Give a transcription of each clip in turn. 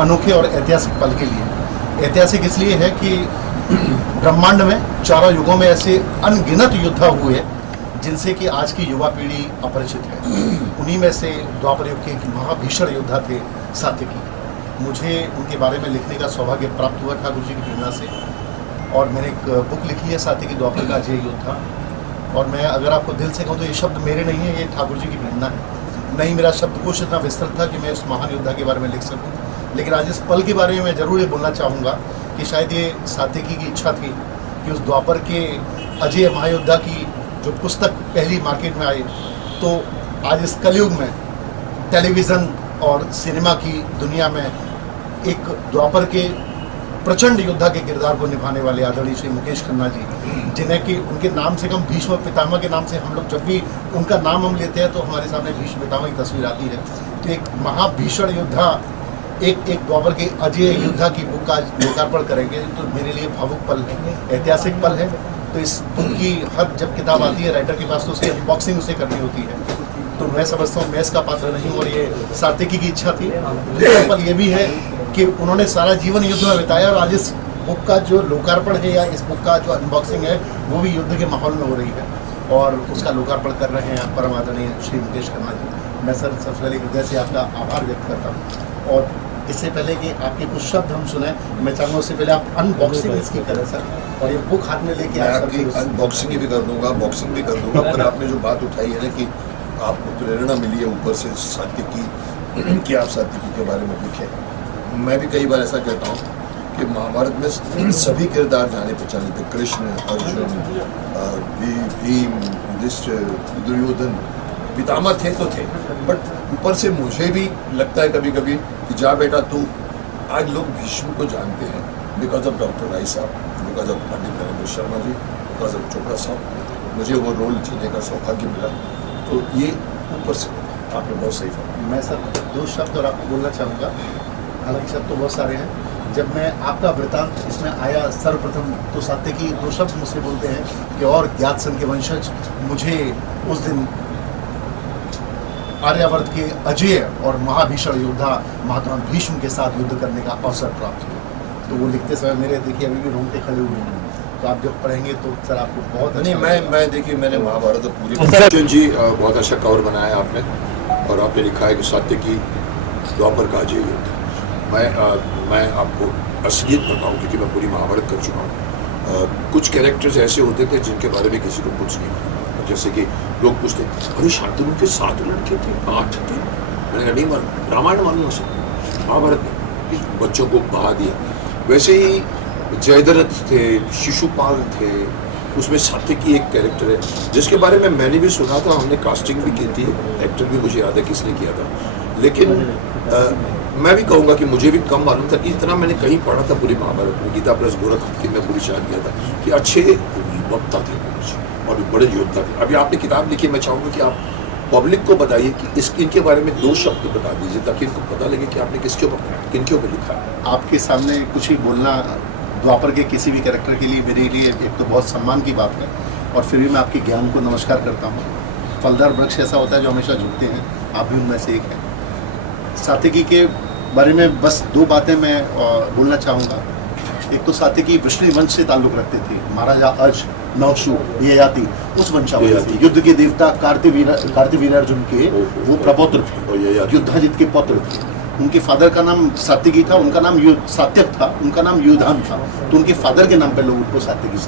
अनोखे और ऐतिहासिक पल के लिए। ऐतिहासिक इसलिए है कि ब्रह्मांड में चारों युगों में ऐसे अनगिनत योद्धा हुए जिनसे कि आज की युवा पीढ़ी अपरिचित है। उन्हीं में से द्वापर युग के एक महाभीषण योद्धा थे सात्यकी। मुझे उनके बारे में लिखने का सौभाग्य प्राप्त हुआ ठाकुर जी की प्रेरणा से, और मैंने एक बुक लिखी है सात्यकी द्वापर का अजय योद्धा। और मैं अगर आपको दिल से कहूँ तो ये शब्द मेरे नहीं है, ये ठाकुर जी की प्रेरणा है। नहीं मेरा शब्दकोश इतना विस्तृत था कि मैं उस महान योद्धा के बारे में लिख सकूं, लेकिन आज इस पल के बारे में मैं ज़रूर ये बोलना चाहूँगा कि शायद ये सात्यकी की इच्छा थी कि उस द्वापर के अजय महायोद्धा की जो पुस्तक पहली मार्केट में आई, तो आज इस कलयुग में टेलीविज़न और सिनेमा की दुनिया में एक द्वापर के प्रचंड योद्धा के किरदार को निभाने वाले आदरणीय श्री मुकेश खन्ना जी, जिन्हें कि उनके नाम से कम भीष्म पितामह के नाम से हम लोग जब भी उनका नाम हम लेते हैं तो हमारे सामने भीष्म पितामह की तस्वीर आती है। तो एक महाभीषण योद्धा, एक द्वापर के अजय योद्धा की बुक का लोकार्पण करेंगे, तो मेरे लिए भावुक पल है, ऐतिहासिक पल है। तो इस बुक की हर जब किताब आती है राइटर के पास तो उसकी अनबॉक्सिंग उसे करनी होती है। तो मैं समझता हूँ मैं इसका पात्र नहीं हूँ, और ये सात्यकी की इच्छा थी। दूसरा पल ये भी है कि उन्होंने सारा जीवन युद्ध में बिताया, और आज इस बुक का जो लोकार्पण है या इस बुक का जो अनबॉक्सिंग है वो भी युद्ध के माहौल में हो रही है, और उसका लोकार्पण कर रहे हैं परम आदरणीय श्री मुकेश खन्ना जी। मैं सर सबसे पहले हृदय से आपका आभार व्यक्त करता हूँ। और इससे पहले कि आपके कुछ शब्द हम सुने, मैं चाहूँगा उससे पहले आप अनबॉक्सिंग इसकी करें सर, और ये बुक हाथ में लेके आपकी अनबॉक्सिंग भी कर दूंगा, बॉक्सिंग भी कर दूंगा। पर आपने जो बात उठाई है ना कि आपको प्रेरणा मिली है ऊपर से सात्यकी कि आप सात्यकी के बारे में लिखें, मैं भी कई बार ऐसा कहता हूँ कि महाभारत में सभी किरदार जाने पहचाने थे, कृष्ण, अर्जुन, भीम, युधिष्ठिर, दुर्योधन, पितामह थे तो थे। बट ऊपर से मुझे भी लगता है कभी कभी कि जा बेटा तू, आज लोग भीष्म को जानते हैं because of doctor Rai sahab, because of Pandit Narendra Sharma ji, because of Chopra sahab, मुझे वो रोल जीने का सौभाग्य मिला। तो ये ऊपर से आपने बहुत सही कहा। मैं सर दो शब्द और आपको बोलना चाहूँगा, हालांकि शब्द तो बहुत सारे हैं। जब मैं आपका वृतांत इसमें आया सर्वप्रथम तो सात्यकी दो शब्द मुझसे बोलते हैं कि और ज्ञात सन के वंशज, मुझे उस दिन आर्यावर्त के अजय और महाभीषण योद्धा महात्मा भीष्म के साथ युद्ध करने का अवसर प्राप्त हुआ। तो वो लिखते समय मेरे देखिए अभी भी रोंगटे खड़े हुए हैं। तो आप जब पढ़ेंगे तो सर आपको बहुत नहीं, मैं देखिए मैंने महाभारत पूरी जी बहुत अच्छा कवर बनाया आपने, और आपने लिखा है कि सात्यकी द्वापर का अजय योद्धा। मैं आपको असलियत बताऊँ क्योंकि मैं पूरी महाभारत कर चुका हूँ। कुछ कैरेक्टर्स ऐसे होते थे जिनके बारे में किसी को कुछ नहीं मालूम, जैसे कि लोग पूछते अरे शांतनु के 7 लड़के थे, 8 थे, मैंने कहा नहीं मालूम, रामायण मालूम से, महाभारत में बच्चों को बहा दिया। वैसे ही जयद्रथ थे, शिशुपाल थे, उसमें सात्यकी एक कैरेक्टर है जिसके बारे में मैंने भी सुना था, हमने कास्टिंग भी की थी, एक्टर भी मुझे याद है किसने किया था। लेकिन मैं भी कहूँगा कि मुझे भी कम मालूम था कि इतना मैंने कहीं पढ़ा था पूरी महाभारत में, गीता प्लस गोरख की मैं पूरी चाह किया था कि अच्छे वक्ता थे और बड़े योद्धा थे। अभी आपने किताब लिखी, मैं चाहूँगा कि आप पब्लिक को बताइए कि इनके बारे में 2 शब्द बता दीजिए ताकि इनको पता लगे कि आपने किसके ऊपर पढ़ा, किनके ऊपर लिखा है। आपके सामने कुछ ही बोलना द्वापर के किसी भी कैरेक्टर के लिए मेरे लिए एक तो बहुत सम्मान की बात है, और फिर भी मैं आपके ज्ञान को नमस्कार करता हूँ। फलदार वृक्ष ऐसा होता है जो हमेशा झुकते हैं, आप भी उनमें से एक हैं। सात्यकी के बारे में बस 2 बातें मैं बोलना चाहूँगा। एक तो सात्यकी वृष्णि वंश से ताल्लुक़ रखते थे, महाराजा अज, नौशु, ययाति उस वंशावली थी। युद्ध के देवता कार्तिवीर्यार्जुन के वो प्रपौत्र थे, युद्धाजित के पौत्र थे। उनके फादर का नाम सात्यकी था, उनका नाम सात्यक था, उनका नाम युधान था, तो उनके फादर के नाम पर लोग उनको सात्यकी।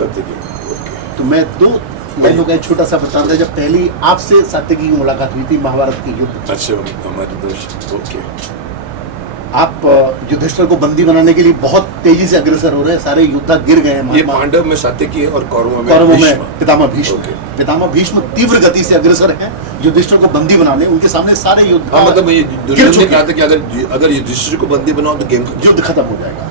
तो मैं 2 लाइनों का एक छोटा सा बताना था। जब पहली आपसे सात्यकी की मुलाकात हुई थी महाभारत की युद्ध, आप युधिष्ठिर को बंदी बनाने के लिए बहुत तेजी से अग्रसर हो रहे हैं, सारे योद्धा गिर गए हैं। ये पांडव में सात्यकी है और कौरवों में पितामह भीष्म। पितामह भीष्म तीव्र गति से अग्रसर हैं युधिष्ठिर को बंदी बनाने, उनके सामने सारे योद्धा। मतलब दुर्योधन ने कहा था कि अगर युधिष्ठिर को बंदी बनाओ तो गेम युद्ध खत्म हो जाएगा।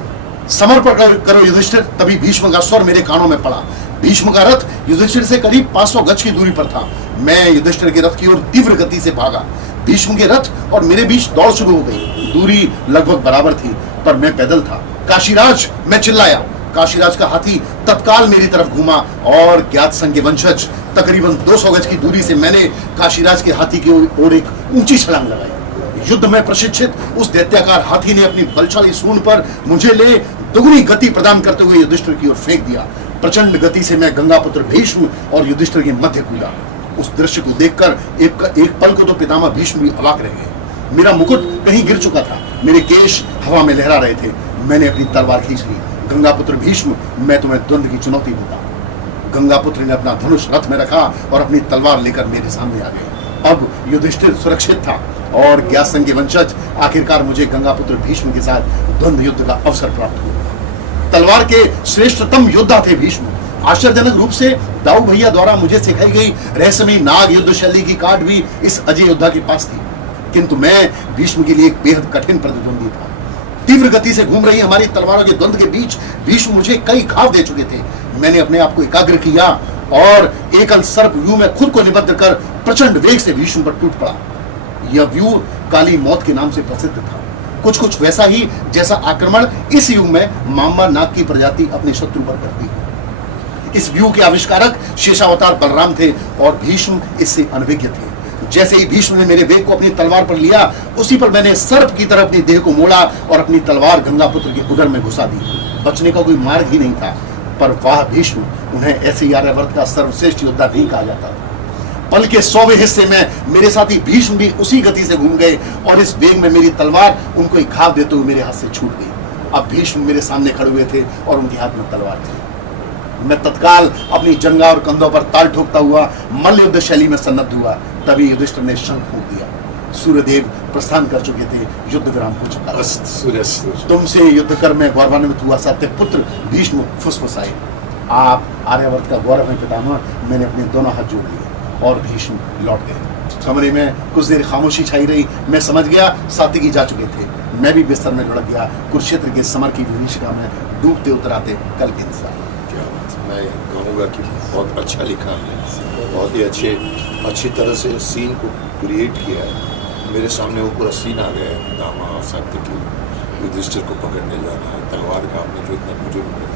समर्पण करो युधिष्ठिर। तभी भीष्म का स्वर मेरे कानों में पड़ा। भीष्म का रथ युधिष्ठिर से करीब 500 गज की दूरी पर था। मैं युधिष्ठिर के रथ की ओर तीव्र गति से भागा। भीष्म के रथ और मेरे बीच दौड़ शुरू हो गई। दूरी लगभग बराबर थी पर मैं पैदल था। काशीराज, मैं चिल्लाया। काशीराज का हाथी तत्काल मेरी तरफ घूमा और ज्ञात संघ के वंशज तकरीबन 200 गज की दूरी से मैंने काशीराज के हाथी की ओर एक ऊंची छलांग लगाई। युद्ध में प्रशिक्षित उस दैत्याकार हाथी ने अपनी बलशाली सूंड पर मुझे ले दुगनी गति प्रदान करते हुए युधिष्ठिर की ओर फेंक दिया। प्रचंड गति से मैं गंगापुत्र भीष्म और युधिष्ठिर के मध्य कूदा। उस दृश्य को देखकर एक पल को तो पितामह भीष्म भी अवाक रह गए। मेरा मुकुट कहीं गिर चुका था, मेरे केश हवा में लहरा रहे थे। मैंने अपनी तलवार खींच ली। गंगापुत्र भीष्म, मैं तुम्हें द्वंद्व की चुनौती दूंगा। गंगापुत्र ने अपना धनुष रथ में रखा और अपनी तलवार लेकर मेरे सामने आ गए। अब युधिष्ठिर सुरक्षित था और ज्ञातसंग के वंशज, आखिरकार मुझे गंगापुत्र भीष्म के साथ द्वंद्व युद्ध का अवसर प्राप्त हुआ। तलवार के श्रेष्ठतम योद्धा थे भीष्म। आश्चर्यजनक रूप से दाऊ भैया द्वारा मुझे सिखाई गई रहस्यमयी नाग युद्ध शैली की काट भी इस अजय योद्धा के पास थी, किंतु मैं भीष्म के लिए एक बेहद कठिन प्रतिद्वंदी था। तीव्र गति से घूम रही हमारी तलवारों के द्वंद्व के बीच भीष्म मुझे कई घाव दे चुके थे। मैंने अपने आप को एकाग्र किया और एकल सर्प व्यू में खुद को निबद्ध कर प्रचंड वेग से भीष्म पर टूट पड़ा। यह व्यू काली मौत के नाम से प्रसिद्ध था। कुछ वैसा ही जैसा आक्रमण इस युग में मामा नाग की प्रजाति अपने शत्रु पर करती है। इस व्यू के आविष्कारक शेषावतार बलराम थे और भीष्म इससे अनभिज्ञ थे। जैसे ही भीष्म ने मेरे वेग को अपनी तलवार पर लिया, उसी पर मैंने सर्प की तरह अपनी देह को मोड़ा और अपनी तलवार गंगापुत्र के उदर में घुसा दी। बचने का कोई मार्ग ही नहीं था। पर वाह भीष्म, उन्हें ऐसे आर्यावर्त का सर्वश्रेष्ठ योद्धा नहीं कहा जाता। पल के 100वें हिस्से में मेरे साथी भीष्म भी उसी गति से घूम गए और इस वेग में मेरी तलवार उनको एक घाव देते हुए मेरे हाथ से छूट गई। अब भीष्म मेरे सामने खड़े हुए थे और उनके हाथ में तलवार थी। मैं तत्काल अपनी जंगा और कंधों पर ताल ठोकता हुआ मल्ल युद्ध शैली में सन्नद्ध हुआ। तभी युधिष्ठिर ने शंख फूंक दिया। सूर्यदेव प्रस्थान कर चुके थे। युद्ध विराम हो चुका था। तुमसे युद्ध कर मैं गौरवान्वित हुआ सत्य पुत्र भीष्म फुसफुसाए। आप आर्यावर्त का गौरव है पितामह। मैंने अपने दोनों हाथ जोड़ लिए और भीष्म लौट गए। कमरे में कुछ देर खामोशी छाई रही। मैं समझ गया सात्विकी जा चुके थे। मैं भी बिस्तर में लुढ़क गया। कुरुक्षेत्र के समर की विभीषिका में डूबते उतराते कल के इंतजार। मैं कहूँगा कि बहुत अच्छा लिखा है, बहुत ही अच्छी तरह से सीन को क्रिएट किया है। मेरे सामने वो पूरा सीन आ गया है। पितामह सात्विकी युधिष्ठिर को पकड़ने जाना है, तलवार का आपने जो इतना बुजुर्ग,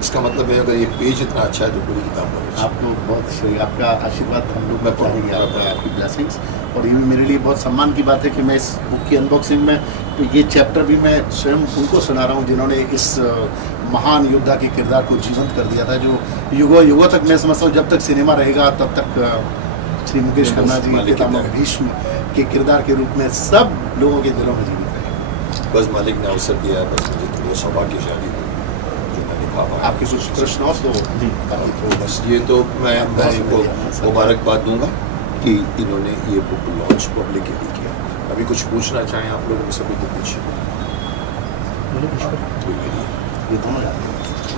इसका मतलब है अगर ये पेज इतना अच्छा है तो पूरी किताब पर आपको बहुत शुक्रिया। आपका आशीर्वाद हम लोग चाहेंगे, आपकी ब्लेसिंग्स। और ये भी मेरे लिए बहुत सम्मान की बात है कि मैं इस बुक की अनबॉक्सिंग में तो ये चैप्टर भी मैं स्वयं उनको सुना रहा हूँ जिन्होंने इस महान योद्धा के किरदार को जीवंत कर दिया था, जो युगों तक मैं समझता हूँ जब तक सिनेमा रहेगा तब तक श्री मुकेश खन्ना जी पितामह भीष्म के किरदार के रूप में सब लोगों के दिलों में जीवित रहेंगे। बस मालिक ने अवसर दिया है, बस मुझे थोड़ी सौभाग्यशाली जो मैं निभा पाया। आपके कुछ प्रश्न और तो बस ये तो मैं इनको मुबारकबाद दूंगा कि इन्होंने ये बुक लॉन्च पब्लिकली किया। अभी कुछ पूछना चाहें आप लोगों से, सभी को पूछिए।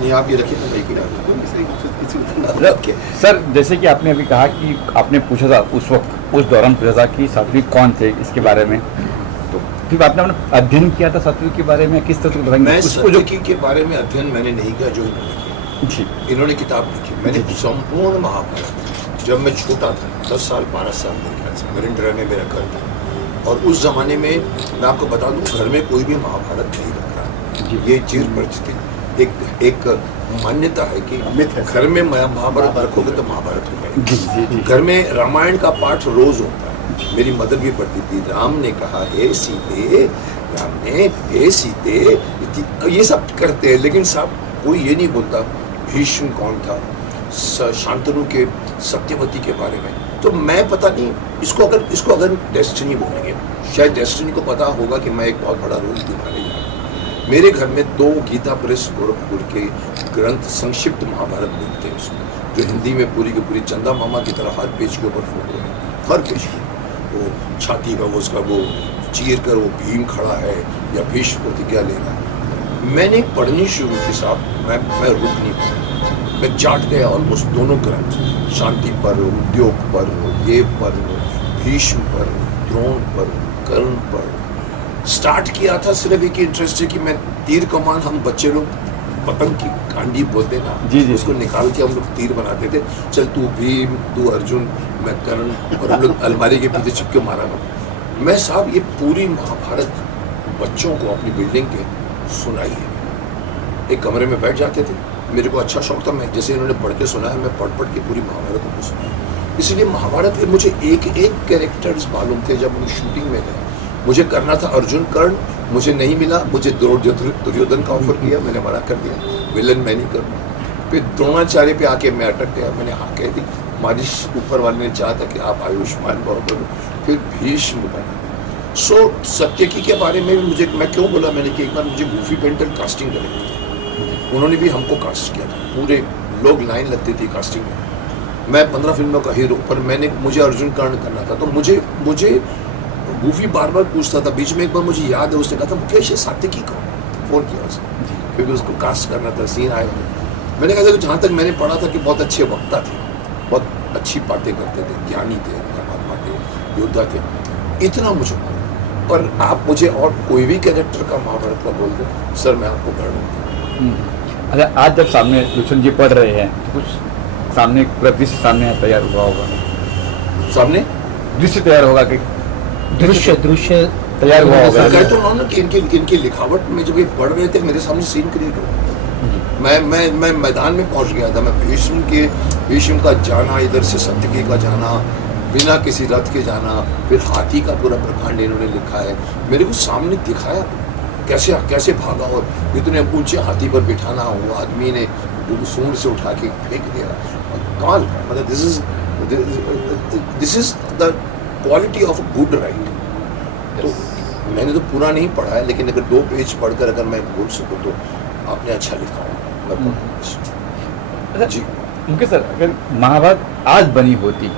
नहीं आप ये रखिए ना, मैं सर, जैसे कि आपने अभी कहा कि आपने पूछा था उस दौरान पूछा था कि सात्विक कौन थे इसके बारे में, तो फिर आपने अध्ययन किया था सात्विक के बारे में, किस तरह से बताएंगे? मैं सात्विकी के बारे में अध्ययन मैंने नहीं किया जो इन्होंने किया। जी, इन्होंने किताब लिखी। मैंने संपूर्ण महाभारत जब मैं छोटा था 10 साल 12 साल में ख्याल से मरिंडरा में मेरा घर था, और उस ज़माने में मैं आपको बता दूं घर में कोई भी महाभारत नहीं रखा। ये चिर परिचित एक मान्यता है कि घर में महाभारत रखोगे तो महाभारत हो जाएगी। घर में रामायण का पाठ रोज होता है। मेरी मदर भी पढ़ती थी। राम ने कहा हे सीते, राम ने हे सीते, ये सब करते हैं, लेकिन साहब कोई ये नहीं बोलता भीष्म कौन था, शांतनु के सत्यवती के बारे में। तो मैं पता नहीं इसको अगर डेस्टिनी बोलेंगे, शायद डेस्टिनी को पता होगा कि मैं एक बहुत बड़ा रोल निभाने जा रहा हूँ। मेरे घर में 2 गीता प्रेस गोरखपुर के ग्रंथ संक्षिप्त महाभारत मिलते हैं उसमें, जो हिंदी में पूरी की पूरी चंदा मामा की तरह हर पेज के ऊपर फोटो है, हर पेज की। वो छाती का उसका वो चीर कर वो भीम खड़ा है या भीष्म प्रतिज्ञा ले रहा है। मैंने पढ़नी शुरू की साहब, मैं रुक नहीं पाया। मैं चाट गया ऑलमोस्ट दोनों ग्रंथ, शांति पर्व, उद्योग पर्व, ये पर्व, भीष्म पर्व, द्रोण पर्व, कर्ण पर्व। स्टार्ट किया था सिर्फ एक इंटरेस्ट है कि मैं तीर कमान, हम बच्चे लोग पतंग की कांडी बोलते ना, उसको निकाल के हम लोग तीर बनाते थे। चल तू भीम, तू अर्जुन, मैं कर्ण, और हम लोग अलमारी के पीछे चिपके मारा ना। मैं साहब ये पूरी महाभारत बच्चों को अपनी बिल्डिंग के सुनाई है। एक कमरे में बैठ जाते थे, मेरे को अच्छा शौक था, मैं जैसे इन्होंने पढ़ के सुनाया मैं पढ़ के पूरी महाभारत को सुनाया। इसलिए महाभारत के मुझे एक कैरेक्टर्स मालूम थे। जब हम शूटिंग में गए मुझे करना था अर्जुन कर्ण, मुझे नहीं मिला, मुझे दुर्योधन का ऑफर किया, मैंने मना कर दिया, विलन मैं नहीं करूँगा। फिर द्रोणाचार्य पे आके मैं अटक गया, मैंने हाँ कह दी, मालिश ऊपर वाले ने चाहा था कि आप आयुष्मान भव करो, फिर भीष्म बना। सो सत्यकी के बारे में मुझे, मैं क्यों बोला मैंने कि एक बार मुझे गूफी पेंटर कास्टिंग करेंगे, उन्होंने भी हमको कास्ट किया था, पूरे लोग लाइन लगती थी कास्टिंग में, मैं 15 फिल्मों का हीरो, पर मुझे अर्जुन कर्ण करना था। तो मुझे गूफी बार बार पूछता था, बीच में एक बार मुझे याद है उसने कहा था मुकेश ये सात्यकी कौन, फोन किया उसने, क्योंकि उसको कास्ट करना था, सीन आया। मैंने कहा था जहाँ तक मैंने पढ़ा था कि बहुत अच्छे वक्ता थे, बहुत अच्छी बातें करते थे, ज्ञानी थे, धर्मात्मा थे, योद्धा थे, इतना मुझे मालूम। पर आप मुझे और कोई भी कैरेक्टर का महाभारत का बोल दो सर, मैं आपको कर दूँगा। अच्छा, आज जब सामने दुष्यंत जी पढ़ रहे हैं तो कुछ सामने पूरा दृश्य सामने तैयार हुआ होगा, सामने दृश्य तैयार होगा कि दृश्य तैयार हुआ होगा। कह तो रहा हूं ना कि इनकी लिखावट में जब ये पढ़ रहे थे मेरे सामने सीन क्रिएट हो, मैं मैदान में पहुंच गया था। मैं भीष्म का जाना, इधर से सत्यकी का जाना, बिना किसी रथ के जाना, फिर हाथी का पूरा प्रकांड इन्होंने लिखा है, मेरे को सामने दिखाया कैसे भागा और इतने ऊंचे हाथी पर बिठाना, वो आदमी ने सूंड से उठा के फेंक दिया। कमाल, मतलब this is the quality of a good right. तो मैंने तो पूरा नहीं पढ़ा है, लेकिन अगर 2 पेज पढ़कर अगर मैं बोल सकूँ तो आपने अच्छा लिखा होगा, मैं पढ़ूंगा। जी मुकेश सर, अगर महाभारत आज बनी होती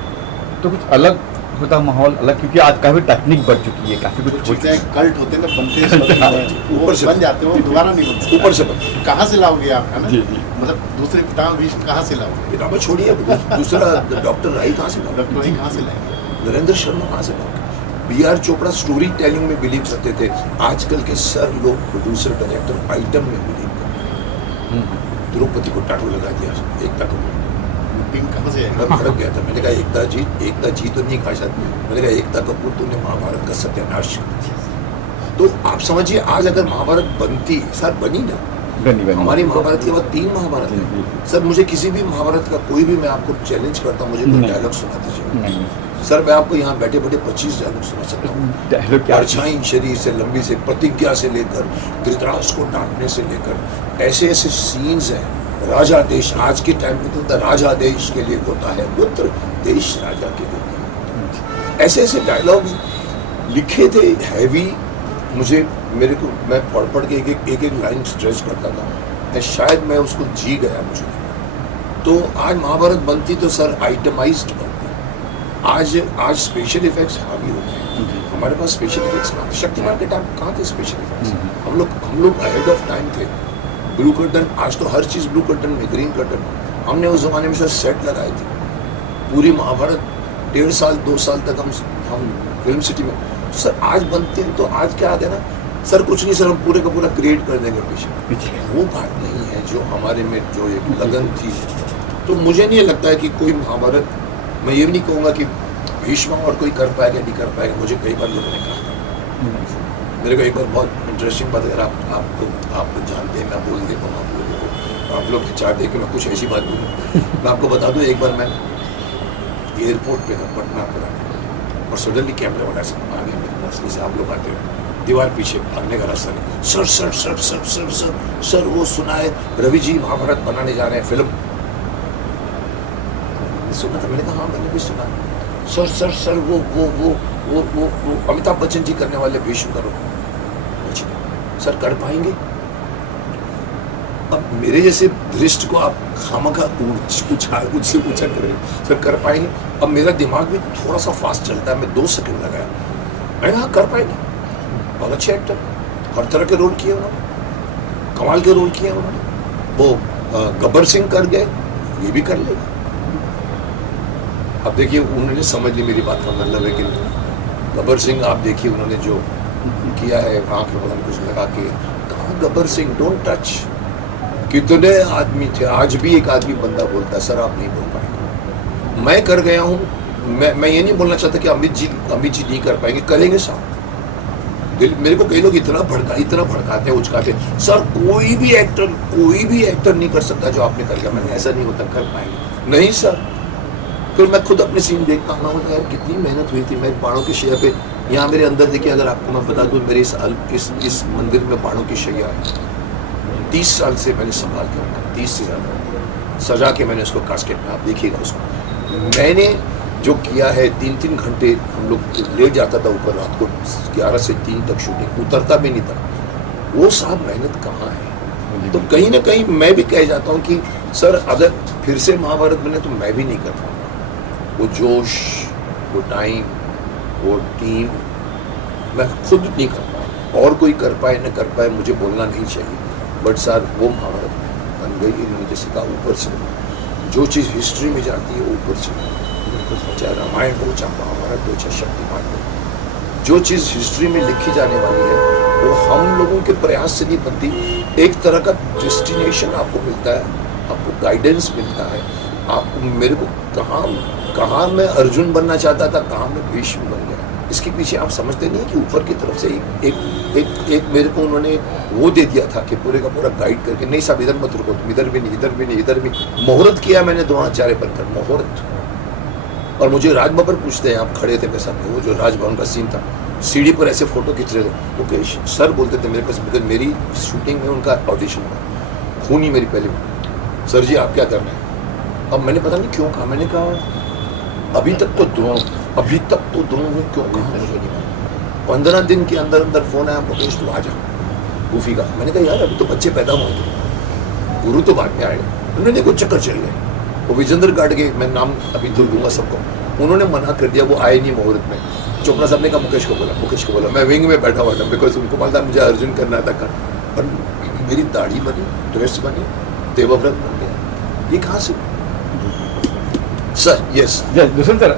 तो कुछ अलग होता माहौल अलग, क्योंकि आज काफी टेक्निक बढ़ चुकी है, काफी कुछ हो चीजें कल्ट होते हैं ना, बनते ऊपर से बन जाते हैं, वो दोबारा नहीं बन सकते। ऊपर से कहाँ से लाओगे आप, है ना? जी जी, मतलब दूसरे पितामह भीष्म कहाँ से लाओगे? किताबें छोड़िए, दूसरा डॉक्टर राय कहाँ से लाओगे? डॉक्टर राय कहाँ से लाएंगे? नरेंद्र शर्मा कहाँ से लाओगे? B.R. चोपड़ा स्टोरी टेलिंग में बिलीव करते थे, आजकल के सर लोग प्रोड्यूसर डायरेक्टर आइटम में बिलीव करते हैं। द्रौपदी को टाटू लगा दिया, एकता को पिंक कहाँ से मैं आएगा? भड़क गया था। मैंने कहा एकता जी तो नहीं कहा शायद, मैंने कहा एकता कपूर तूने महाभारत का सत्यानाश कर दिया। तो आप समझिए आज अगर महाभारत बनती, सर बनी ना, बनी हमारी महाभारत के बाद 3 महाभारत है सर। मुझे किसी भी महाभारत का कोई भी, मैं आपको चैलेंज करता हूँ, मुझे कोई डायलॉग सुना दीजिए सर, मैं आपको यहाँ बैठे बैठे 25 डायलॉग सुना सकता हूँ। परछाई शरीर से लंबी से, प्रतिज्ञा से लेकर, धृतराष्ट्र को डांटने से लेकर, ऐसे ऐसे सीन्स हैं। राजा देश आज के टाइम में तो राजा देश के लिए होता है, पुत्र देश राजा के लिए। ऐसे ऐसे डायलॉग लिखे थे हैवी, मुझे मेरे को मैं पढ़ के एक लाइन स्ट्रेच करता था, शायद मैं उसको जी गया मुझे। तो आज महाभारत बनती तो सर आइटमाइज्ड बनती। आज स्पेशल इफेक्ट्स हावी हो गए, हमारे पास स्पेशल इफेक्ट्स कहाँ थे? शक्तिमान के टाइम कहाँ थे स्पेशल इफेक्ट्स? हम लोग अहेड ऑफ टाइम थे। ब्लू कर्टन, आज तो हर चीज़ ब्लू कर्टन में, ग्रीन कर्टन। हमने उस जमाने में सर सेट लगाए थे, पूरी महाभारत 1.5 साल 2 साल तक हम फिल्म सिटी में। तो सर आज बनते हैं तो आज क्या आ गया ना सर, कुछ नहीं सर, हम पूरे का पूरा क्रिएट कर देंगे पीछे। वो बात नहीं है जो हमारे में जो एक लगन थी। तो मुझे नहीं लगता है कि कोई महाभारत, मैं ये भी नहीं कहूँगा कि भीष्म और कोई कर पाएगा नहीं कर पाएगा। मुझे कई बार लोगों ने कहा था, मेरे को एक बार बहुत इंटरेस्टिंग बात, अगर आप जानते हैं, मैं बोल देता हूँ आप लोगों को, आप लोग चाहते हैं कि मैं कुछ ऐसी बात बोलूँ। मैं आपको बता दूँ, एक बार मैं एयरपोर्ट पे था पटना पर, और सडनली कैमरे वाला से आ गया मेरे पास, जैसे आप लोग आते हो, दीवार पीछे भागने का रास्ता नहीं, sir sir sir sir sir sir sir वो सुना है रवि जी महाभारत बनाने जा रहे हैं फिल्म। सुना था? मैंने कहा हाँ मैंने भी सुना। सर सर सर वो अमिताभ बच्चन जी करने वाले भीष्म करो। सर कर पाएंगे? अब मेरे जैसे दृष्ट को आप खामखा मुझसे पूछा कर रहे हैं, सर कर पाएंगे? अब मेरा दिमाग भी थोड़ा सा फास्ट चलता है, मैं 2 सेकंड लगाया, मैंने कहा कर पाएंगे। बहुत अच्छे एक्टर, हर तरह के रोल किए उन्होंने, कमाल के रोल किए उन्होंने। वो गब्बर सिंह कर गए, ये भी कर लेगा। अब देखिए उन्होंने समझ ली मेरी बात का मतलब है कि गब्बर सिंह, आप देखिए उन्होंने जो किया है, आँख में पता नहीं कुछ लगा के, कहाँ गब्बर सिंह, डोंट टच। कितने आदमी थे, आज भी एक आदमी बंदा बोलता है सर आप नहीं बोल पाएंगे। मैं कर गया हूँ, मैं ये नहीं बोलना चाहता कि अमित जी नहीं कर पाएंगे, करेंगे साहब। मेरे को कई लोग इतना भड़काते हैं, उचकाते हैं, सर कोई भी एक्टर नहीं कर सकता जो आपने कर लिया। मैंने ऐसा नहीं होता, कर पाएंगे नहीं सर। फिर मैं खुद अपने सीन देखता हूँ, यार कितनी मेहनत हुई थी। मैं पहाड़ों के शेर पे यहाँ मेरे अंदर देखिए, अगर आपको मैं बता दूँ, मेरे इस मंदिर में बाणों की शैया है। 30 साल से मैंने संभाल के रखा, 30 से ज़्यादा सजा के मैंने उसको कास्केट में, आप देखिएगा उसको। मैंने जो किया है, 3-3 घंटे हम लोग लेट जाता था ऊपर, रात को 11 से 3 तक शूटिंग, उतरता भी नहीं था। वो साहब मेहनत कहाँ है? तो कहीं ना कहीं मैं भी कह जाता हूँ कि सर अगर फिर से महाभारत बने तो मैं भी नहीं कर पाऊँगा। वो जोश, वो टाइम, वो टीम मैं खुद नहीं कर पाऊँगा, और कोई कर पाए न कर पाए मुझे बोलना नहीं चाहिए, बट सर वो महाभारत बन गई। इन्होंने जैसे कहा ऊपर से, जो चीज़ हिस्ट्री में जाती है ऊपर से, चाहे रामायण हो, चाहे महाभारत हो, चाहे शक्तिमान हो, जो चीज़ हिस्ट्री में लिखी जाने वाली है वो हम लोगों के प्रयास से नहीं बनती। एक तरह का डेस्टिनेशन आपको मिलता है, आपको गाइडेंस मिलता है। आपको, मेरे को कहाँ मैं अर्जुन बनना चाहता था, कहाँ मैं भीष्म बन गया, इसके पीछे आप समझते नहीं कि ऊपर की तरफ से एक मेरे को उन्होंने वो दे दिया था कि पूरे का पूरा गाइड करके, नहीं साहब इधर मत रुको, तुम इधर भी नहीं, इधर भी नहीं, इधर भी। मुहूर्त किया मैंने द्रोणाचार्य पर कर मुहूर्त। और मुझे राजभवन पूछते हैं, आप खड़े थे मेरे साथ, वो जो राजभवन का सीन था, सीढ़ी पर ऐसे फोटो खींच रहे थे, ओके सर बोलते थे मेरे पास, बिकॉज मेरी शूटिंग में उनका ऑडिशन हुआ, खूनी मेरी पहले, सर जी आप क्या करना है? अब मैंने पता नहीं क्यों कहा, मैंने कहा अभी तक तो द्रोण में क्यों कहा, मुझे नहीं पता। 15 दिन के अंदर अंदर फोन आया, मुकेश तू आ जा गूफी का। मैंने कहा यार अभी तो बच्चे पैदा हुए थे, गुरु तो बाद में आएगा। उन्होंने कुछ चक्कर चल गए, वो विजेंद्र गार्ड के, मैं नाम अभी तो लूँगा सबको, उन्होंने मना कर दिया, वो आए नहीं मुहूर्त में। चोपड़ा साहब ने कहा मुकेश को बोला, मैं विंग में बैठा हुआ था, बिकॉज उनको पता मुझे अर्जुन करना था कर, और मेरी दाढ़ी बनी, ड्रेस बनी, देवव्रत बन गया। ये कहाँ से सर? यस दुष्यंत सर,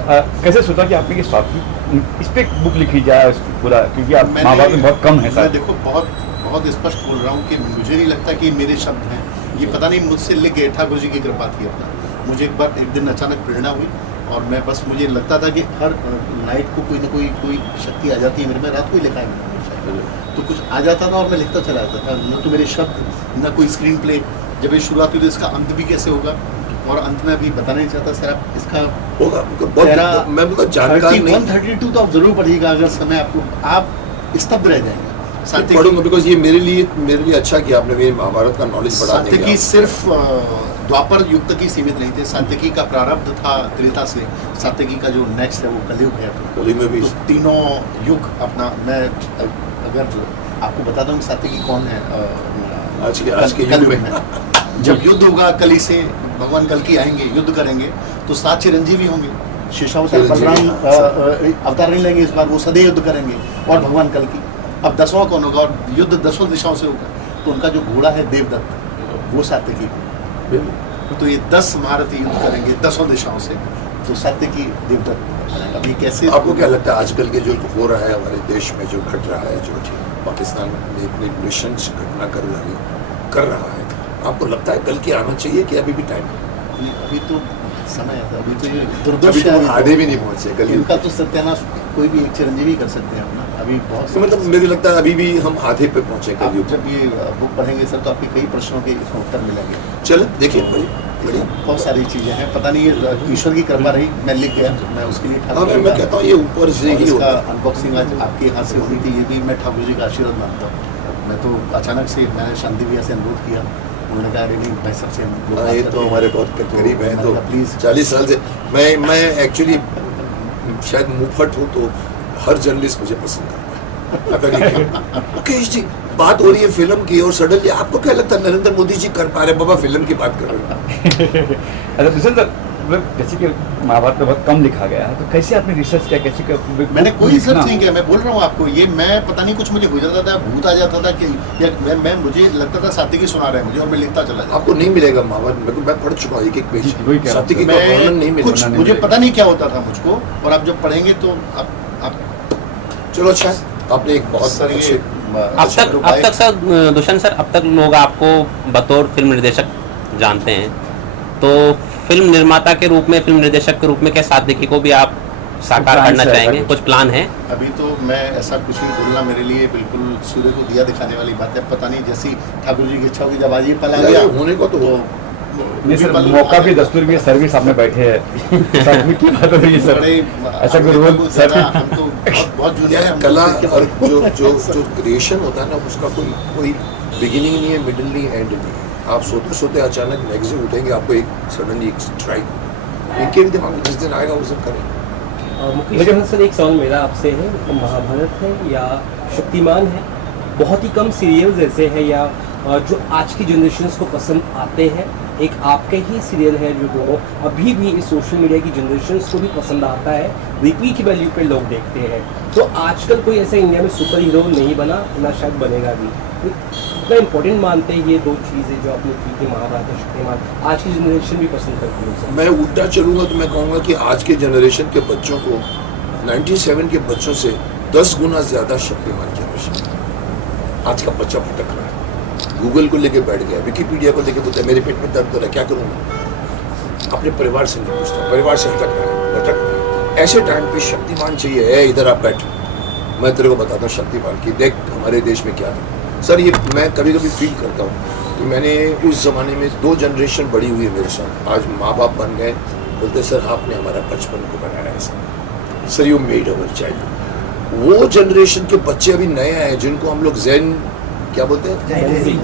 कैसे सोचा कि आपने ये साथी इस पे बुक लिखी जाए पूरा, क्योंकि आप महाभारत में बहुत कम है सर। मैं देखो बहुत स्पष्ट बोल रहा हूँ कि मुझे नहीं लगता कि मेरे शब्द हैं, ये पता नहीं मुझसे लिख गए, ठाकुर जी की कृपा थी अपना। मुझे एक दिन अचानक प्रेरणा हुई, और मैं बस, मुझे लगता था कि हर नाइट को कोई ना कोई शक्ति आ जाती है मेरे में। रात को ही लिखा है मैंने, तो कुछ आ जाता था और मैं लिखता चला जाता था। न तो मेरे शब्द, न कोई स्क्रीन प्ले। जब ये शुरुआत हुई तो इसका अंत भी कैसे होगा, और अंत में अभी बताना नहीं चाहता सर, आप इसका होगा, मैं बहुत जानकार नहीं। 132 तो आप जरूर पढ़िएगा, अगर समय आपको, आप स्तब्ध रह जाएंगे। पढ़ूंगा, बिकॉज ये मेरे लिए अच्छा किया आपने, मेरे महाभारत का नॉलेज बढ़ा दिया। सात्यकी सिर्फ द्वापर युग तक ही सीमित नहीं थे, सात्यकी का प्रारब्ध था त्रेता से, सात्यकी का जो नेक्स्ट है वो कलयुग है। कलयुग में भी तो तीनों युग अपना, मैं अगर आपको बता दूं सात्यकी कौन है, आज के युग में जब युद्ध होगा कली से, भगवान कल की आएंगे, युद्ध करेंगे, तो 7 चिरंजीवी होंगे। शेषावतार बलराम अवतार नहीं लेंगे इस बार, वो सदैव युद्ध करेंगे, और भगवान कल की। अब 10वां कौन होगा, और युद्ध 10 दिशाओं से होगा, तो उनका जो घोड़ा है देवदत्त, वो सात्यकी। तो ये 10 महारथी युद्ध करेंगे 10 दिशाओं से, तो सात्यकी देवदत्त। अब ये कैसे, आपको क्या लगता है आजकल के जो हो रहा है हमारे देश में, जो घट रहा है, जो पाकिस्तान में अपनी मिशन घटना कर रहा है, आपको लगता है कल की आना चाहिए कि अभी भी टाइम है? अभी तो समय है, अभी तो ये दुर्दर्श है, आधे भी नहीं पहुंचे कल। इनका तो सत्यानाश कोई भी एक चिरंजीवी कर सकते हैं अपना। अभी बहुत तो मतलब मुझे लगता है अभी भी हम आधे पे पहुंचे आप कल। जब ये बुक पढ़ेंगे सर, तो आपके कई प्रश्नों के इसमें उत्तर मिलेंगे। चलो देखिए, बड़ी बहुत सारी चीजें हैं, पता नहीं ये ईश्वर की कृपा रही, मैं लिख गया, मैं उसके लिए ठाकुर जी मैं कहता हूँ ये ऊपर से ही इसका होता है। अनबॉक्सिंग आज आपके हाथ से हुई थी, ये भी मैं ठाकुर जी का आशीर्वाद मानता हूँ। मैं तो अचानक से, मैंने शांति भैया से अनुरोध किया, उन्होंने कहा अरे नहीं भाई सबसे ये तो हमारे बहुत करीब है, तो प्लीज 40 साल से मैं एक्चुअली शायद मुंहफट हूँ, तो हर जर्नलिस्ट मुझे पसंद करता है। अगर मुकेश जी बात हो रही है फिल्म की, और सडनली आपको क्या लगता है नरेंद्र मोदी जी कर पा रहे, बाबा फिल्म की बात कर रहे हैं। अच्छा दुष्यंत सर, जैसे कि महाभारत में बहुत कम लिखा गया है, तो कैसे आपने रिसर्च किया, कैसे मैंने कोई रिसर्च नहीं किया, मैं बोल रहा हूँ आपको, ये मैं पता नहीं कुछ मुझे हो जाता था, भूत आ जाता था कि, या मैं मुझे लगता था सात्यकी सुना रहे हैं मुझे, और मैं लिखता चला जाता। आपको नहीं मिलेगा महाभारत, मैं पढ़ चुका हूँ एक पेज, सात्यकी का मैं वर्णन नहीं कुछ मिलेगा। मुझे पता नहीं क्या होता था मुझको, और आप जब पढ़ेंगे तो आप चलो अच्छा, आपने एक बहुत सारी अब तक सर, दुष्यंत सर, अब तक लोग आपको बतौर फिल्म निर्देशक जानते हैं, तो फिल्म निर्माता के रूप में, फिल्म निर्देशक के रूप में क्या सात्यकी को भी आप साकार करना चाहेंगे? कुछ प्लान है? अभी तो मैं ऐसा कुछ नहीं बोलना, मेरे लिए बिल्कुल सूर्य को दिया दिखाने वाली बात है। पता नहीं, जैसी ठाकुर जी की इच्छा होगी, जब आज ये पल आ गया होने को तो नहीं सर, मौका भी दस्तूर भी सर्विस आपने बैठे हैं सातवीं की बात हो रही है सर, ऐसा कोई रोल सर हम तो बहुत जूनियर हैं, हम कला तो और जो क्रिएशन होता है ना, उसका कोई बिगिनिंग नहीं है, मिडिल नहीं, एंड नहीं है। आप सोते सोते अचानक मैगजीन उठेंगे, आपको एक सडनली एक स्ट्राइक इनके भी दिमाग में जिस दिन आएगा उस दिन करें। मुकेश सर, एक सवाल मेरा आपसे है, महाभारत है या शक्तिमान है, बहुत ही कम सीरियल्स ऐसे हैं या जो आज की जनरेशन्स को पसंद आते हैं, एक आपके ही सीरियल है जो दोनों अभी भी इस सोशल मीडिया की जनरेशन्स को भी पसंद आता है, रिपीट वैल्यू पे लोग देखते हैं। तो आजकल कोई ऐसा इंडिया में सुपर हीरो नहीं बना, ना शायद बनेगा भी। तो इतना इम्पोर्टेंट मानते हैं ये दो चीज़ें जो आपने की थी, महाभारत और शक्तिमान, आज की जनरेशन भी पसंद करती है। मैं उल्टा चलूंगा तो मैं कहूँगा कि आज के जनरेशन के बच्चों को 97 के बच्चों से 10 गुना ज़्यादा शक्तिमान की आवश्यकता है। आज का बच्चा भटक रहा है, गूगल को लेके बैठ गया, विकीपीडिया को लेके बोलता है मेरे पेट में दर्द हो रहा है, क्या करूँगा? अपने परिवार से नहीं पूछता, परिवार से भटक रहा है। ऐसे टाइम पे शक्तिमान चाहिए। इधर आप बैठ, मैं तेरे को बताता हूँ शक्तिमान की, देख हमारे देश में क्या था। सर ये मैं कभी कभी फील करता हूँ कि मैंने उस ज़माने में 2 जनरेशन बड़ी हुई है मेरे साथ, आज माँ बाप बन गए, बोलते सर आपने हमारा बचपन को बनाया है sir, you made our child. वो जनरेशन के बच्चे अभी नए आए जिनको हम लोग जेन क्या बोलते हैं,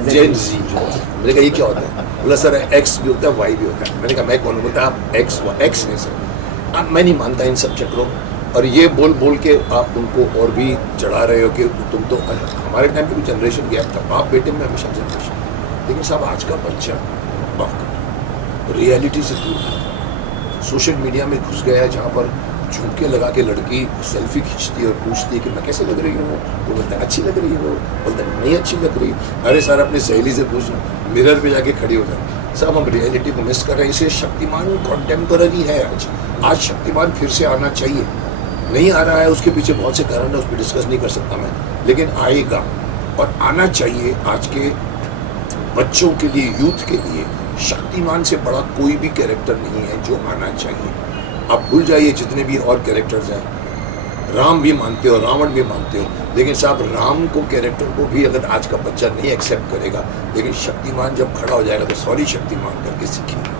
जेन जी। मैंने कहा ये क्या होता है? बोला सर एक्स भी होता है, वाई भी होता है। मैंने कहा मैं कौन बोलता है? आप एक्स नहीं सर। अब मैं नहीं मानता इन सब चक्रों, और ये बोल बोल के आप उनको और भी चढ़ा रहे हो कि तुम तो, हमारे टाइम पे भी जनरेशन गैप था, बाप बेटे में हमेशा जनरेशन, लेकिन साहब आज का बच्चा माफ कर रियलिटी से दूर है, सोशल मीडिया में घुस गया है जहाँ पर झुमके लगा के लड़की सेल्फी खींचती है और पूछती है कि मैं कैसे लग रही हूँ, तो बोलता है अच्छी लग रही हो, बोलता है नहीं अच्छी लग रही। अरे सर अपनी सहेली से पूछ लो, मिरर पे जाके खड़ी हो जाए। साहब हम रियलिटी को मिस कर रहे हैं, इसे शक्तिमान कॉन्टेम्पररी है। आज शक्तिमान फिर से आना चाहिए, नहीं आ रहा है उसके पीछे बहुत से कारण है, उस पर डिस्कस नहीं कर सकता मैं, लेकिन आएगा और आना चाहिए। आज के बच्चों के लिए, यूथ के लिए शक्तिमान से बड़ा कोई भी कैरेक्टर नहीं है जो आना चाहिए। आप भूल जाइए जितने भी और कैरेक्टर्स हैं, राम भी मानते हो, रावण भी मानते हो, लेकिन साहब राम को कैरेक्टर को भी अगर आज का बच्चा नहीं एक्सेप्ट करेगा, लेकिन शक्तिमान जब खड़ा हो जाएगा तो सॉरी शक्तिमान करके सीखेगा।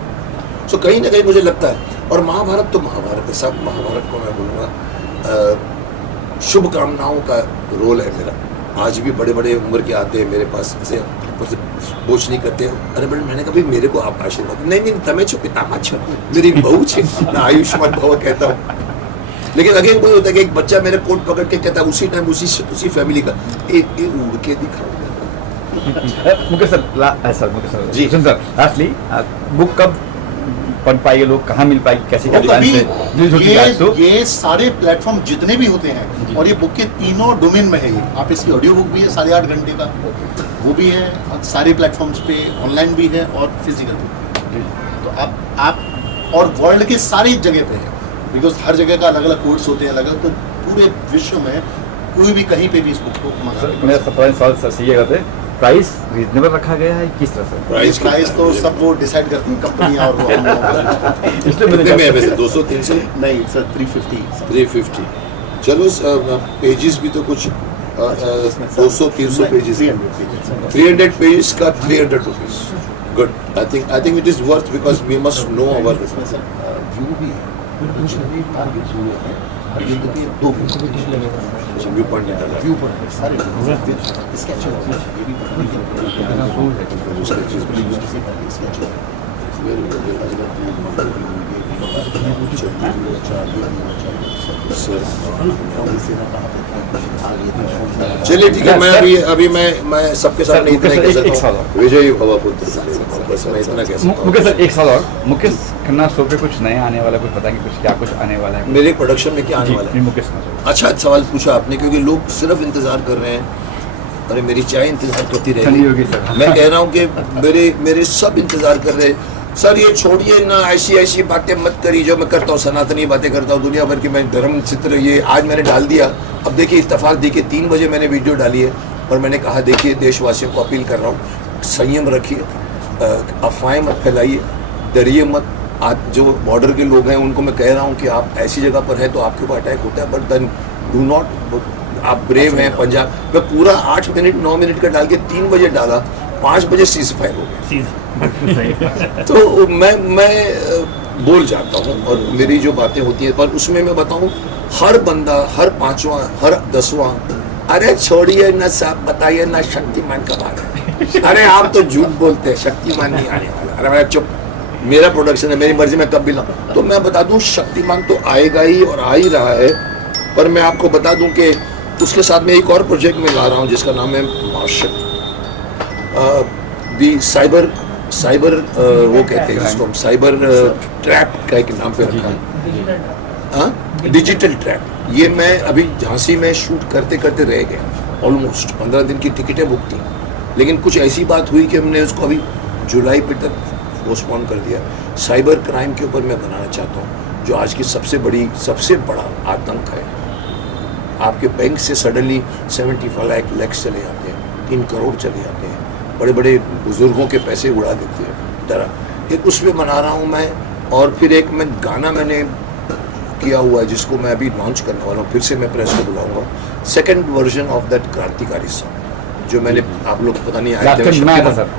सो कहीं ना कहीं मुझे लगता है, और महाभारत तो महाभारत है साहब, महाभारत को मैं बोलूँगा शुभकामनाओं का रोल है मेरा। आज भी बड़े बड़े उम्र के आते हैं मेरे पास, ऐसे बोझ नहीं करते हैं, अरे बड़े मैंने कहा मेरे को आप आशीर्वाद, नहीं तमें छो पिता छो, मेरी बहू छे, मैं आयुष्मान भव कहता हूँ। लेकिन अगेन कोई होता है कि एक बच्चा मेरे कोट पकड़ के कहता है उसी टाइम उसी फैमिली का एक उड़ के दिखाऊंगा। मुकेश सर जी सर लास्टली बुक कब पढ़ पाएंगे लोग, कहाँ मिल पाएगी, कैसे ये सारे प्लेटफॉर्म जितने भी होते हैं, और ये बुक के तीनों डोमेन में है। ये आप इसकी ऑडियो बुक भी है 8.5 घंटे का, वो भी है, सारे प्लेटफॉर्म्स पे ऑनलाइन भी है और फिजिकल भी। तो आप और वर्ल्ड के सारी जगह पे है, बिकॉज हर जगह का अलग अलग कोर्स होते हैं, अलग अलग, तो पूरे विश्व में कोई भी कहीं पे भी इस बुक को मंगा। मेरा सवाल सर ये कहते हैं प्राइस रीजनेबल रखा गया है किस तरह से? प्राइस तो सब वो डिसाइड करती हैं कंपनियां, और वो इसलिए कितने में है वैसे? 200-300 नहीं सर, 350। चलो पेजेस भी तो कुछ 200-300 पेजेस, 300 पेजेस का 300 rupees. Good, I think it is worth, because we must know our view भी है, कुछ भी टारगेट्स हुए हैं, और ये देखिए 2 व्यू पॉइंट डाला, व्यू पॉइंट सारे स्केच है, ये भी चलिए ठीक है। मैं अभी मैं सबके सामने इतना कह सकता हूँ, विजयी भव पुत्र, बस मैं इतना कह सकता हूँ। मुकेश सर एक साल और, मुकेश खन्ना शो पे कुछ नया आने वाला, कुछ बताएंगे कुछ क्या कुछ आने वाला है मेरे प्रोडक्शन में? क्या आने वाला है? मुकेश खन्ना। अच्छा सवाल पूछा आपने, क्योंकि लोग सिर्फ इंतजार कर रहे हैं, अरे मेरी चाय इंतजार करती ठंडी होगी रहेगी। सर। मैं कह रहा हूँ कि मेरे सब इंतजार कर रहे हैं। सर ये छोड़िए ना, ऐसी बातें मत करिए जो मैं करता हूँ, सनातनी बातें करता हूँ, दुनिया भर की मैं धर्म चित्र, ये आज मैंने डाल दिया। अब देखिए इत्तेफाक, देखिए 3 बजे मैंने वीडियो डाली है, और मैंने कहा देखिए देशवासियों को अपील कर रहा हूँ, संयम रखिए, अफवाहें मत फैलाइए, डरिए मत। आज जो बॉर्डर के लोग हैं उनको मैं कह रहा हूँ कि आप ऐसी जगह पर हैं तो आपके ऊपर अटैक होता है, बट देन डू नॉट, आप ब्रेव हैं। पंजाब में पूरा 8 मिनट 9 मिनट का डाल के 3 बजे डाला, 5 बजे सीज फायर हो गया। बिल्कुल सही। तो मैं बोल जाता हूँ और मेरी जो बातें होती हैं, पर उसमें मैं बताऊँ, हर बंदा, हर 5वां, हर 10वां, अरे छोड़िए ना साहब, बताइए ना शक्तिमान कब आ रहा है। अरे आप तो झूठ बोलते हैं, शक्तिमान नहीं आने वाला। अरे मैं चुप, मेरा प्रोडक्शन है, मेरी मर्जी में कब भी लाऊं। तो मैं बता दूं, शक्तिमान तो आएगा ही और आ ही रहा है। पर मैं आपको बता दूं कि उसके साथ में एक और प्रोजेक्ट में ला रहा हूं जिसका नाम है मार्शल, दी साइबर वो कहते हैं जिसको हम साइबर ट्रैप का एक नाम पे रखा है, डिजिटल ट्रैप। ये मैं अभी झांसी में शूट करते करते रह गया, ऑलमोस्ट 15 दिन की टिकटें बुक थी, लेकिन कुछ ऐसी बात हुई कि हमने उसको अभी जुलाई पे तक पोस्टपोन कर दिया। साइबर क्राइम के ऊपर मैं बनाना चाहता हूँ, जो आज की सबसे बड़ा आतंक है। आपके बैंक से सडनली 75 लाख चले जाते हैं, 3 करोड़ चले जाते हैं, बड़े बड़े बुजुर्गों के पैसे उड़ा देते हैं डरा। एक उस पर बना रहा हूँ मैं, और फिर एक मैं गाना मैंने किया हुआ है जिसको मैं अभी लॉन्च करने वाला हूँ, फिर से मैं प्रेस को बुलाऊंगा। सेकंड वर्जन ऑफ दैट क्रांतिकारी सॉन्ग जो मैंने, आप लोग पता नहीं आए थे,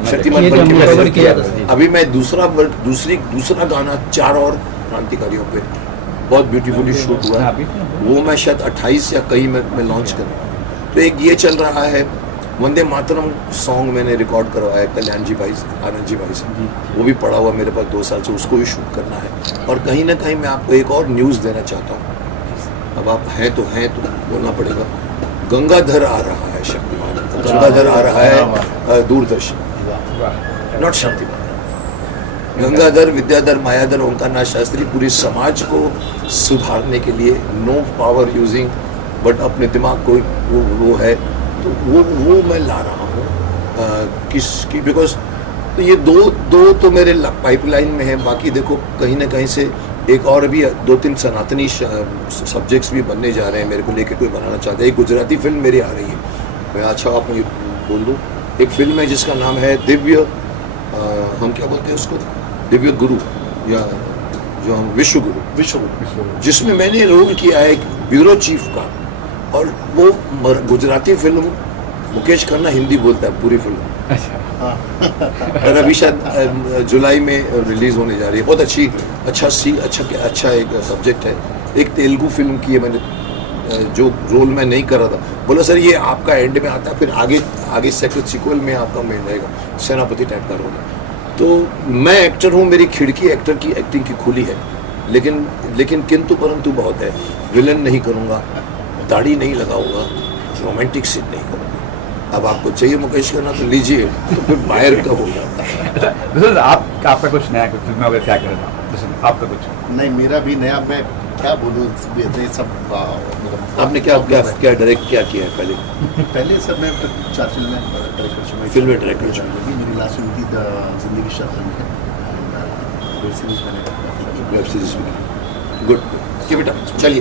शक्तिमान बन के मैंने किया था। अभी मैं दूसरा गाना 4 और क्रांतिकारियों पे बहुत ब्यूटीफुली शूट हुआ है, वो मैं शायद 28 या कहीं मैं लॉन्च कर रहा हूँ। तो एक ये चल रहा है, वंदे मातरम सॉन्ग मैंने रिकॉर्ड करवाया है कल्याण जी भाई, आनंद जी भाई से, वो भी पड़ा हुआ मेरे पास 2 साल से, उसको भी शूट करना है। और कहीं ना कहीं मैं आपको एक और न्यूज़ देना चाहता हूँ, अब आप हैं तो बोलना पड़ेगा। गंगाधर आ रहा है, शक्तिमान गंगाधर आ रहा है दूरदर्शन, नॉट शक्तिमान। गंगाधर, विद्याधर, मायाधर, ओंकारनाथ शास्त्री पूरे समाज को सुधारने के लिए, नो पावर यूजिंग बट अपने दिमाग को वो है, तो वो मैं ला रहा हूँ किसकी, बिकॉज तो ये दो तो मेरे पाइपलाइन में है। बाकी देखो कहीं ना कहीं से एक और भी 2-3 सनातनी सब्जेक्ट्स भी बनने जा रहे हैं, मेरे को लेके कोई बनाना चाहता है। एक गुजराती फिल्म मेरी आ रही है, मैं अच्छा आपको ये बोल दूँ, एक फिल्म है जिसका नाम है दिव्य, हम क्या बोलते हैं उसको, दिव्य गुरु, या जो हम विश्व गुरु, जिसमें मैंने रोल किया है एक ब्यूरो चीफ का। और वो गुजराती फिल्म, मुकेश खन्ना हिंदी बोलता है पूरी फिल्म, और अभी शायद जुलाई में रिलीज होने जा रही है। बहुत अच्छा एक सब्जेक्ट है। एक तेलुगु फिल्म की है मैंने, जो रोल मैं नहीं कर रहा था, बोला सर ये आपका एंड में आता है, फिर आगे सिक्वल में आपका मेन रहेगा, सेनापति टाइप का रोल है। तो मैं एक्टर हूँ, मेरी खिड़की एक्टर की एक्टिंग की खुली है, लेकिन किंतु परंतु बहुत है। विलन नहीं करूँगा, दाढ़ी नहीं लगाऊंगा, रोमांटिक सीन नहीं करूँगा। अब आपको चाहिए मुकेश करना तो लीजिए, तो फिर बाहर का हो जाता है। आपका कुछ नया, कुछ फिल्म वगैरह क्या करें आपका कुछ? नहीं, मेरा भी नया, मैं क्या बोलूँ, सब आपने क्या डायरेक्ट क्या किया है पहले सर मैं 4 फिल्में डायरेक्ट कर चुका हूँ। मेरी लास्ट फिल्म थी जिंदगी शर्त है, वेब सीरीज मैंने वेब सीरीज में। गुड, कीप इट अप, चलिए।